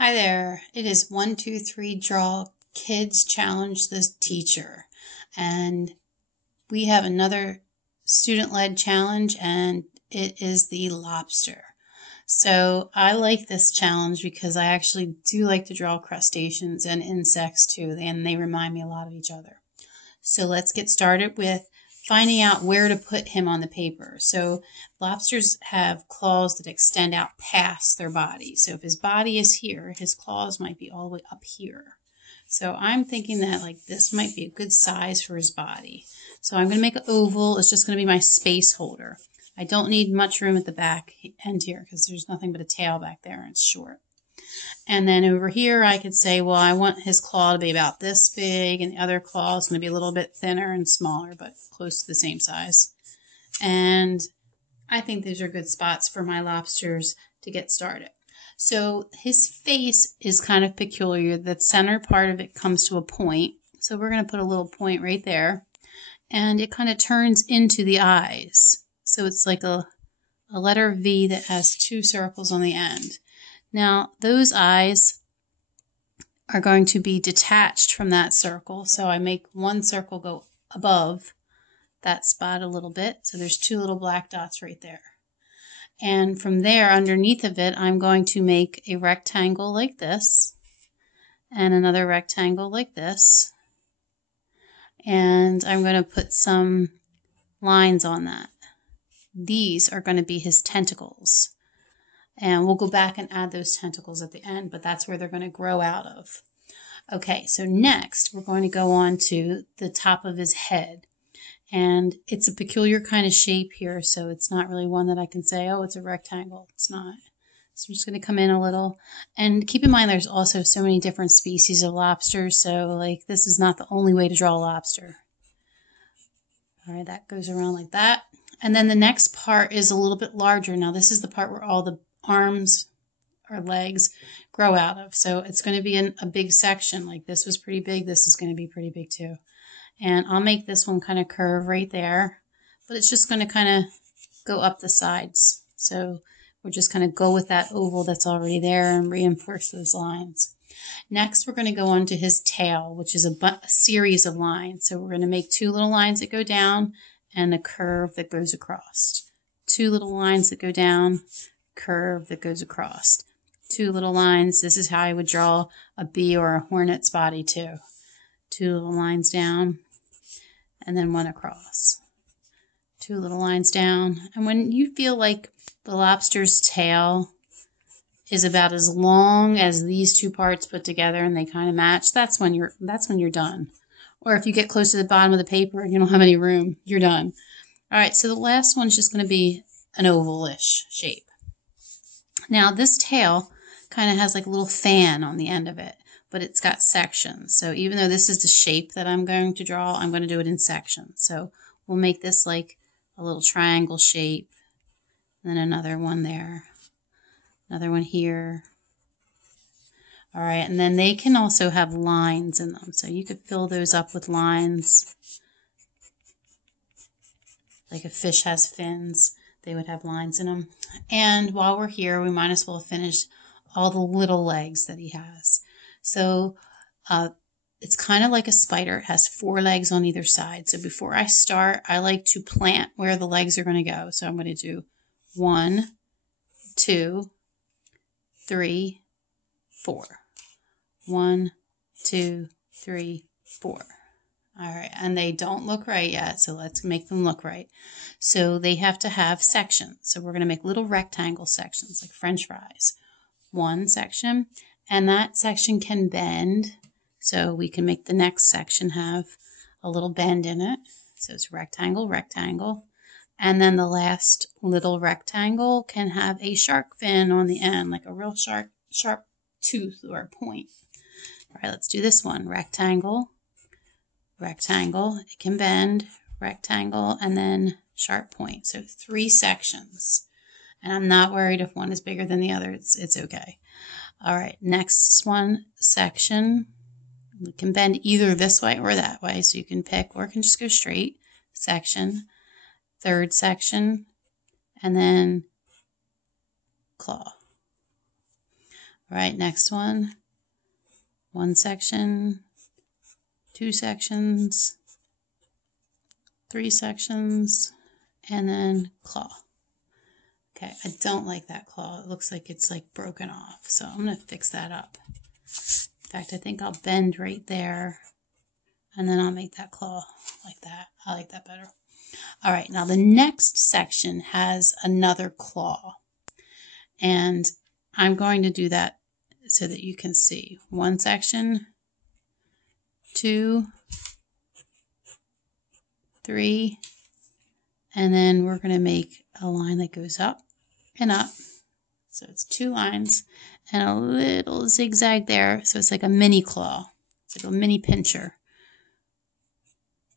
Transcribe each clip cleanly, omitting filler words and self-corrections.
Hi there. It is 1, 2, 3 Draw Kids Challenge the Teacher. And we have another student-led challenge, and it is the lobster. So I like this challenge because I actually do like to draw crustaceans and insects too, and they remind me a lot of each other. So let's get started with finding out where to put him on the paper. So lobsters have claws that extend out past their body. So if his body is here, his claws might be all the way up here. So I'm thinking that like this might be a good size for his body. So I'm going to make an oval. It's just going to be my space holder. I don't need much room at the back end here because there's nothing but a tail back there and it's short. And then over here, I could say, well, I want his claw to be about this big, and the other claw is going to be a little bit thinner and smaller, but close to the same size. And I think these are good spots for my lobsters to get started. So his face is kind of peculiar. The center part of it comes to a point. So we're going to put a little point right there. And it kind of turns into the eyes. So it's like a letter V that has two circles on the end. Now, those eyes are going to be detached from that circle. So I make one circle go above that spot a little bit. So there's two little black dots right there. And from there, underneath of it, I'm going to make a rectangle like this and another rectangle like this. And I'm going to put some lines on that. These are going to be his tentacles. And we'll go back and add those tentacles at the end, but that's where they're going to grow out of. Okay, so next we're going to go on to the top of his head. And it's a peculiar kind of shape here, so it's not really one that I can say, oh, it's a rectangle. It's not. So I'm just going to come in a little. And keep in mind there's also so many different species of lobsters, so like this is not the only way to draw a lobster. All right, that goes around like that. And then the next part is a little bit larger. Now this is the part where all the arms or legs grow out of. So it's going to be in a big section. Like this was pretty big. This is going to be pretty big too. And I'll make this one kind of curve right there. But it's just going to kind of go up the sides. So we'll just kind of go with that oval that's already there and reinforce those lines. Next, we're going to go on to his tail, which is a series of lines. So we're going to make two little lines that go down and a curve that goes across. Two little lines that go down, curve that goes across. Two little lines. This is how I would draw a bee or a hornet's body too. Two little lines down and then one across. Two little lines down. And when you feel like the lobster's tail is about as long as these two parts put together and they kind of match, that's when you're done. Or if you get close to the bottom of the paper and you don't have any room, you're done. All right, so the last one's just going to be an oval-ish shape. Now this tail kind of has like a little fan on the end of it, but it's got sections. So even though this is the shape that I'm going to draw, I'm going to do it in sections. So we'll make this like a little triangle shape, and then another one there, another one here. All right, and then they can also have lines in them. So you could fill those up with lines. Like a fish has fins, they would have lines in them. And while we're here, we might as well finish all the little legs that he has. So it's kind of like a spider. It has 4 legs on either side. So before I start, I like to plant where the legs are going to go. So I'm going to do 1, 2, 3, 4. 1, 2, 3, 4. All right, and they don't look right yet, so let's make them look right. So they have to have sections. So we're going to make little rectangle sections like French fries. One section, and that section can bend. So we can make the next section have a little bend in it. So it's rectangle, rectangle. And then the last little rectangle can have a shark fin on the end, like a real sharp tooth or point. All right, let's do this one. Rectangle, rectangle, it can bend, rectangle, and then sharp point. So 3 sections. And I'm not worried if one is bigger than the other. It's okay. All right, next one, section. We can bend either this way or that way, so you can pick, or it can just go straight. Section, third section, and then claw. All right, next one. One section, two sections, three sections, and then claw. Okay, I don't like that claw. It looks like it's like broken off. So I'm going to fix that up. In fact, I think I'll bend right there and then I'll make that claw like that. I like that better. All right, now the next section has another claw. And I'm going to do that so that you can see. One section, two, three, and then we're going to make a line that goes up and up. So it's two lines and a little zigzag there. So it's like a mini claw. It's like a mini pincher.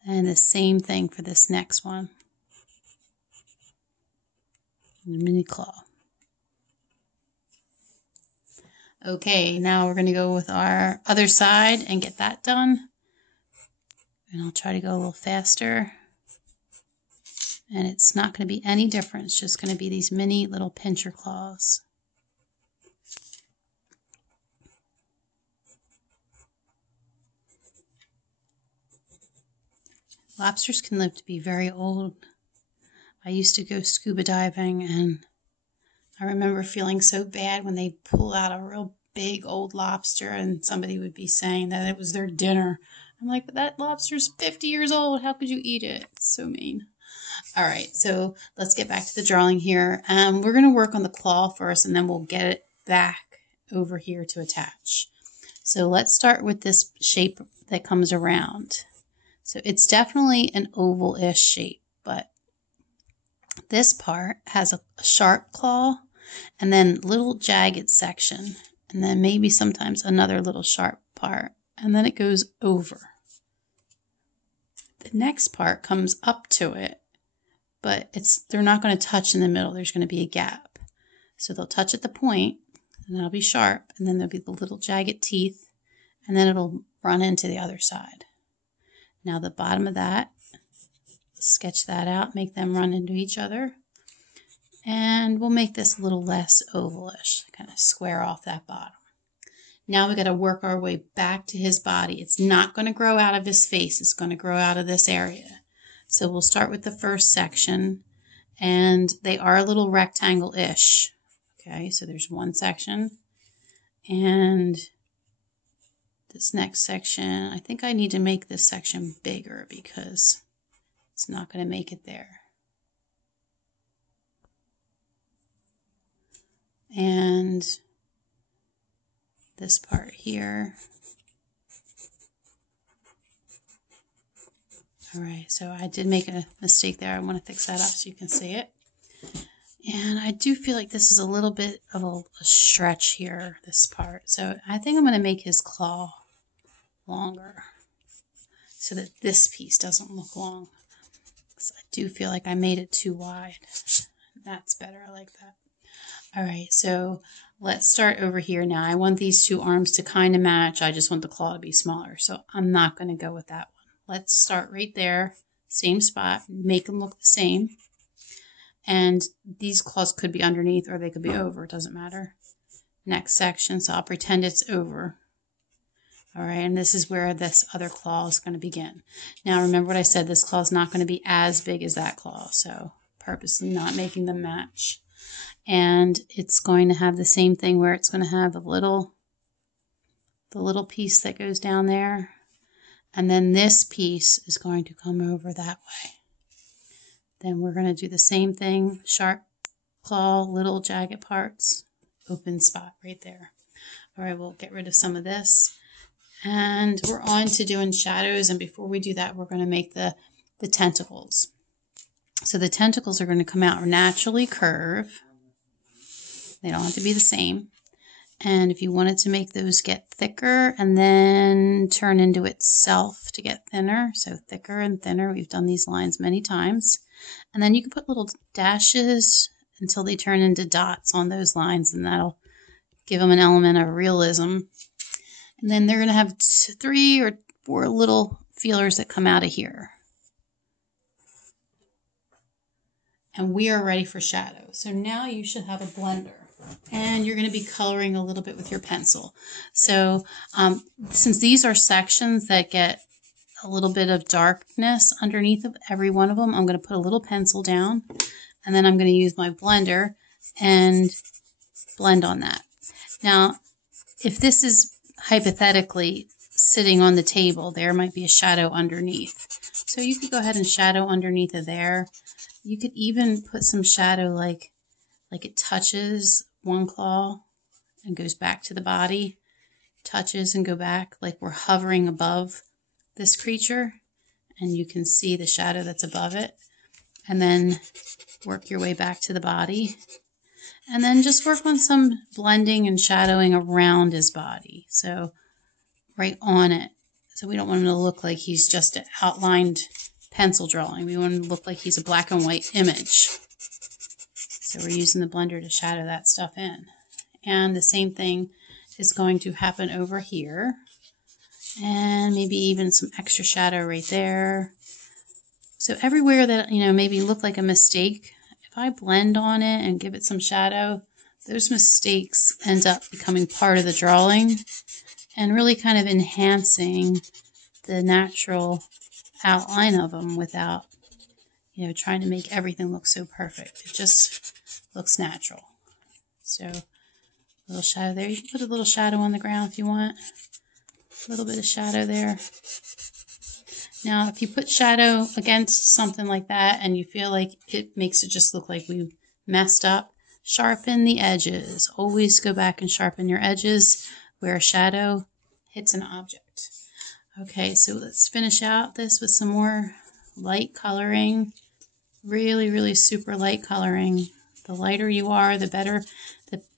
And the same thing for this next one. The mini claw. Okay, now we're going to go with our other side and get that done. And I'll try to go a little faster. And it's not going to be any different. It's just going to be these mini little pincher claws. Lobsters can live to be very old. I used to go scuba diving and I remember feeling so bad when they pull out a real big old lobster and somebody would be saying that it was their dinner. I'm like, but that lobster's 50 years old. How could you eat it? It's so mean. All right, so let's get back to the drawing here. We're going to work on the claw first and then we'll get it back over here to attach. So let's start with this shape that comes around. So it's definitely an oval-ish shape, but this part has a sharp claw and then little jagged section, and then maybe sometimes another little sharp part, and then it goes over. The next part comes up to it, but they're not going to touch in the middle. There's going to be a gap. So they'll touch at the point, and that'll be sharp, and then there'll be the little jagged teeth, and then it'll run into the other side. Now the bottom of that, sketch that out, make them run into each other. And we'll make this a little less ovalish, kind of square off that bottom. Now we got to work our way back to his body. It's not going to grow out of his face. It's going to grow out of this area. So we'll start with the first section, and they are a little rectangle-ish. Okay, so there's one section, and this next section, I think I need to make this section bigger because it's not going to make it there. And this part here. All right, so I did make a mistake there. I want to fix that up so you can see it. And I do feel like this is a little bit of a stretch here, this part. So I think I'm going to make his claw longer so that this piece doesn't look long. So I do feel like I made it too wide. That's better. I like that. All right, so let's start over here now. I want these two arms to kind of match. I just want the claw to be smaller, so I'm not going to go with that one. Let's start right there, same spot, make them look the same. And these claws could be underneath or they could be over. It doesn't matter. Next section, so I'll pretend it's over. All right, and this is where this other claw is going to begin. Now, remember what I said. This claw is not going to be as big as that claw, so purposely not making them match. And it's going to have the same thing where it's going to have the little piece that goes down there. And then this piece is going to come over that way. Then we're going to do the same thing. Sharp claw, little jagged parts, open spot right there. All right, we'll get rid of some of this. And we're on to doing shadows. And before we do that, we're going to make the tentacles. So the tentacles are going to come out naturally curve. They don't have to be the same. And if you wanted to make those get thicker and then turn into itself to get thinner, so thicker and thinner, we've done these lines many times. And then you can put little dashes until they turn into dots on those lines, and that'll give them an element of realism. And then they're going to have 3 or 4 little feelers that come out of here. And we are ready for shadow. So now you should have a blender. And you're going to be coloring a little bit with your pencil. So since these are sections that get a little bit of darkness underneath of every one of them, I'm going to put a little pencil down, and then I'm going to use my blender and blend on that. Now, if this is hypothetically sitting on the table, there might be a shadow underneath. So you could go ahead and shadow underneath of there. You could even put some shadow like it touches one claw and goes back to the body, touches and go back, like we're hovering above this creature, and you can see the shadow that's above it. And then work your way back to the body. And then just work on some blending and shadowing around his body. So right on it. So we don't want him to look like he's just an outlined pencil drawing. We want him to look like he's a black and white image. So we're using the blender to shadow that stuff in. And the same thing is going to happen over here. And maybe even some extra shadow right there. So everywhere that, maybe looked like a mistake, if I blend on it and give it some shadow, those mistakes end up becoming part of the drawing and really kind of enhancing the natural outline of them without, trying to make everything look so perfect. It just looks natural. So a little shadow there. You can put a little shadow on the ground if you want. A little bit of shadow there. Now, if you put shadow against something like that and you feel like it makes it just look like we messed up, sharpen the edges. Always go back and sharpen your edges where a shadow hits an object. Okay, so let's finish out this with some more light coloring. Really, really super light coloring. The lighter you are, the better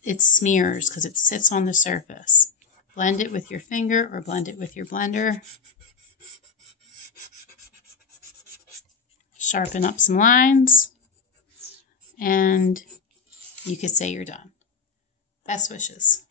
it smears because it sits on the surface. Blend it with your finger or blend it with your blender. Sharpen up some lines, and you could say you're done. Best wishes.